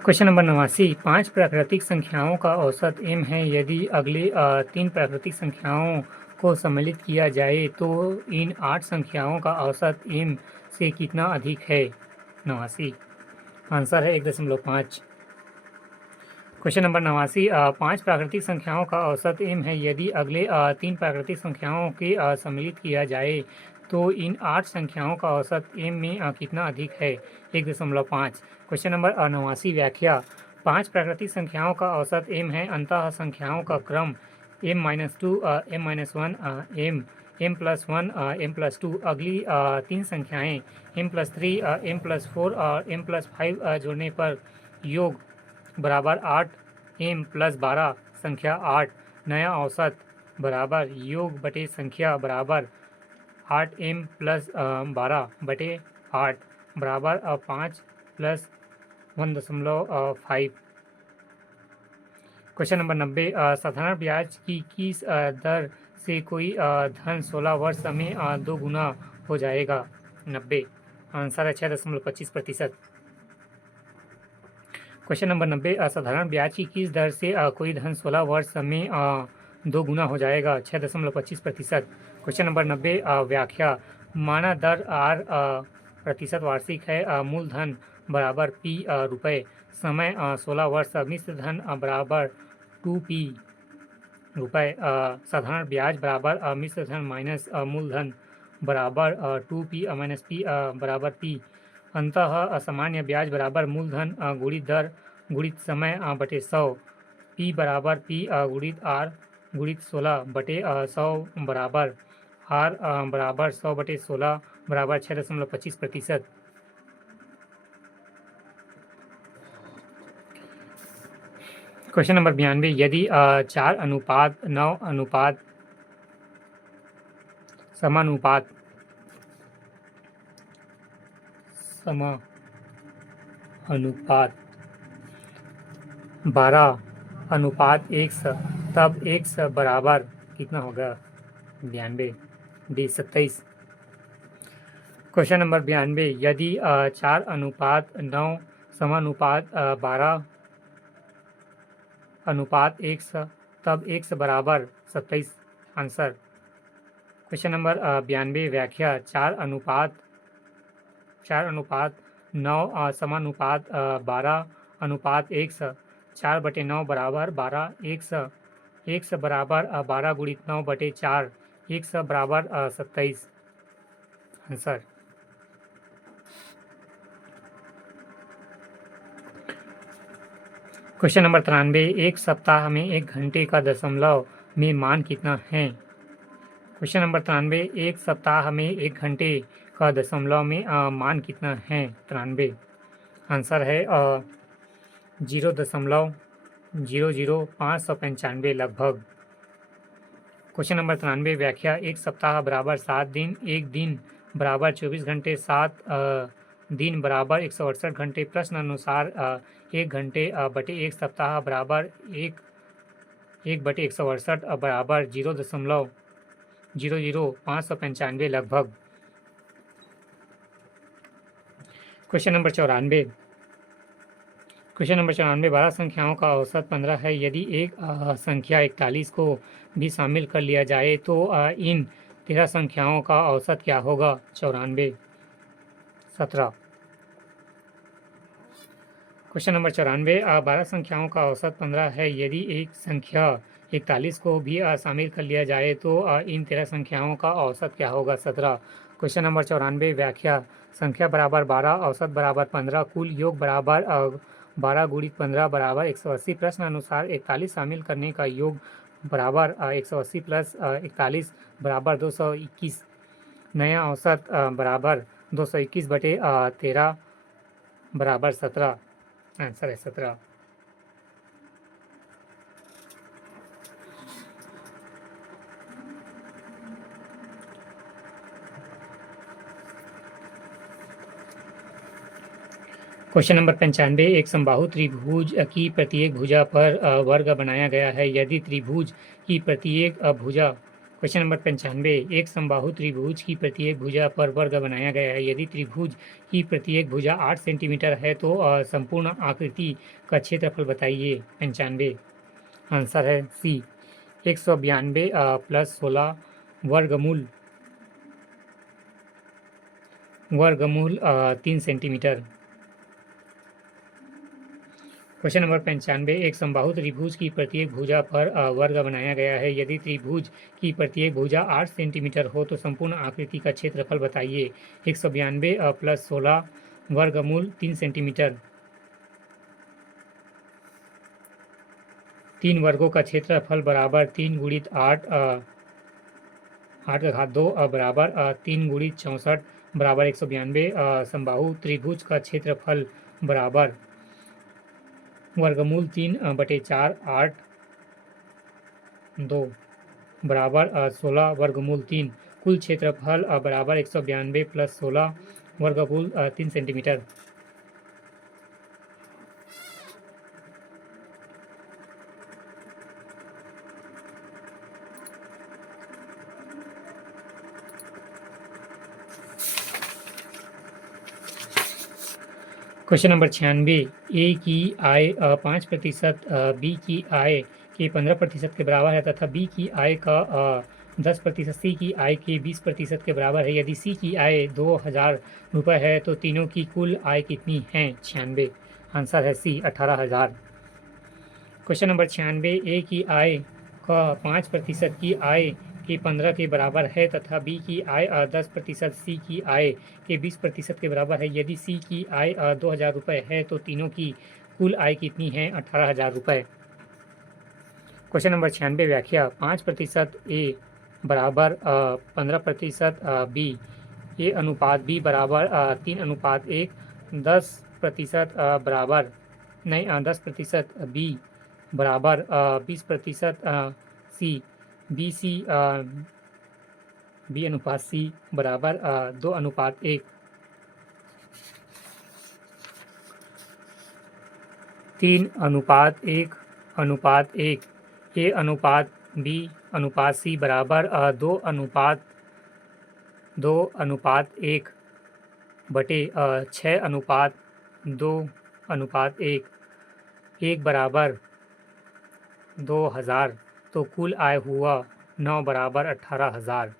Question number 89। 5 प्राकृतिक संख्याओं का औसत m है। यदि अगले 3 प्राकृतिक संख्याओं को सम्मिलित किया जाए तो इन 8 संख्याओं का औसत m से कितना अधिक है? 89। आंसर है 1.5। Question number 89। 5 प्राकृतिक संख्याओं का औसत m है। यदि अगले 3 प्राकृतिक संख्याओं के सम्मिलित किया जाए तो इन 8 संख्याओं का औसत m में कितना अधिक है? 1.5। Question number 89। व्याख्या। 5 प्राकृतिक संख्याओं का औसत m है। अंतः संख्याओं का क्रम m-2, m-1, m+1, m+2। अगली 3 संख्याएँ m+3, m+4 और m+5 जोड़ने पर योग बराबर 8 m+12 संख्या 8। नया औसत बराबर योग बटे संख्या बराबर 8 m+12 बटे 8 बराबर 5 + 1.5। Question number 90। साधारण ब्याज की किस दर से कोई धन 16 वर्ष में 2 गुना हो जाएगा? 90। आंसर है 6.25%। Question number 90। साधारण ब्याज की किस दर से कोई धन 16 वर्ष में 2 गुना हो जाएगा? 6.25%। Question number 90। व्याख्या। माना दर r प्रतिशत वार्षिक है। मूलधन बराबर p रुपये। समय 16 वर्ष। मिश्र धन बराबर 2p रुपये। साधारण ब्याज बराबर मिश्र धन माइनस मूलधन बराबर 2p माइनस p बराबर p। अंतः सामान्य ब्याज बराबर मूलधन गुणित दर गुणित समय बटे 100। p बराबर p गुणित r गुणित 16 बटे 100 बराबर r बराबर 100 बटे 16 बराबर 6.25%। Question number 92। यदि 4:9 समानुपात 12:1 तब x बराबर कितना होगा? 92। डी 27। Question number 92। यदि 4:9 समानुपात 12:1 तब x बराबर 27। आंसर। Question number 92। व्याख्या। 4:9 समानुपात 12:1। 4/9 बराबर 12। x बराबर 12 गुणित 9 बटे 4। x बराबर 27। आंसर। Question number 93। एक सप्ताह में 1 घंटे का दशमलव में मान कितना है? Question number 93। एक सप्ताह में 1 घंटे का दशमलव में मान कितना है? 93। आंसर है 0.00595 लगभग। Question number 93। व्याख्या। एक सप्ताह बराबर 7 दिन। एक दिन बराबर 24 घंटे। 7 दिन बराबर 168 घंटे। प्रश्न अनुसार 1 घंटे बटे 1 सप्ताह बराबर 1 बटे 168 बराबर 0.00595 लगभग। Question number 94। Question number 94। 12 संख्याओं का औसत 15 है। यदि एक संख्या 41 को भी शामिल कर लिया जाए तो इन 13 संख्याओं का औसत क्या होगा? 94। 17। Question number 94। 12 संख्याओं का औसत 15 है। यदि एक संख्या 41 को भी शामिल कर लिया जाए तो इन 13 संख्याओं का औसत क्या होगा? 17। Question number 94। व्याख्या। संख्या बराबर 12, औसत बराबर 15, कुल योग बराबर 12 गुणित 15 बराबर 180। प्रश्न अनुसार 41 शामिल करने का योग बराबर 180 + 41 बराबर 221। नया औसत बराबर 221 बटे 13 बराबर 17। आंसर है 17। Question number 95। एक समबाहु त्रिभुज की प्रत्येक भुजा पर वर्ग बनाया गया है। यदि त्रिभुज की प्रत्येक भुजा क्वेश्चन नंबर 95, एक समबाहु त्रिभुज की प्रत्येक भुजा पर वर्ग बनाया गया है। यदि त्रिभुज की प्रत्येक भुजा 8 सेंटीमीटर है तो संपूर्ण आकृति का क्षेत्रफल बताइए। 95 आंसर है सी 192 प्लस 16 वर्गमूल 3 सेंटीमीटर। क्वेश्चन नंबर 95, एक समबाहु त्रिभुज की प्रत्येक भुजा पर वर्ग बनाया गया है। यदि त्रिभुज की प्रत्येक भुजा 8 सेंटीमीटर हो तो संपूर्ण आकृति का क्षेत्रफल बताइए। 192 प्लस 16 वर्गमूल 3 सेंटीमीटर। 3 वर्गों का क्षेत्रफल बराबर 3 गुणित 8 8 का घात 2 बराबर 3 गुणित 64 बराबर 192। समबाहु त्रिभुज का क्षेत्रफल बराबर वर्गमूल 3/4 8 2 बराबर 16 वर्गमूल 3। कुल क्षेत्रफल बराबर 192 प्लस 16 वर्गमूल 3 सेंटीमीटर। क्वेश्चन नंबर 96, ए की आय 5%, बी की आय के 15% के बराबर है तथा बी की आय का 10%, सी की आय के 20% के बराबर है। यदि सी की आय 2000 रुपये है तो तीनों की कुल आय कितनी है। 96 आंसर है सी 18,000। क्वेश्चन नंबर 96, ए की आय का 5% की आय के 15 के बराबर है तथा बी की आय 10%, सी की आय के 20% के बराबर है। यदि सी की आय 2000 रुपये है तो तीनों की कुल आय कितनी है। 18,000 रुपये। क्वेश्चन नंबर 96, व्याख्या। 5% ए बराबर 15% बी, ए अनुपात बी बराबर 3:1, 10% बराबर नहीं 10% बी बराबर 20% सी, बी अनुपात सी बराबर 2:1। 3:1:1, ए अनुपात बी अनुपात सी बराबर 2:1 बटे 6:2:1, 1 बराबर 2000। तो कुल आय हुआ 9 बराबर 18,000।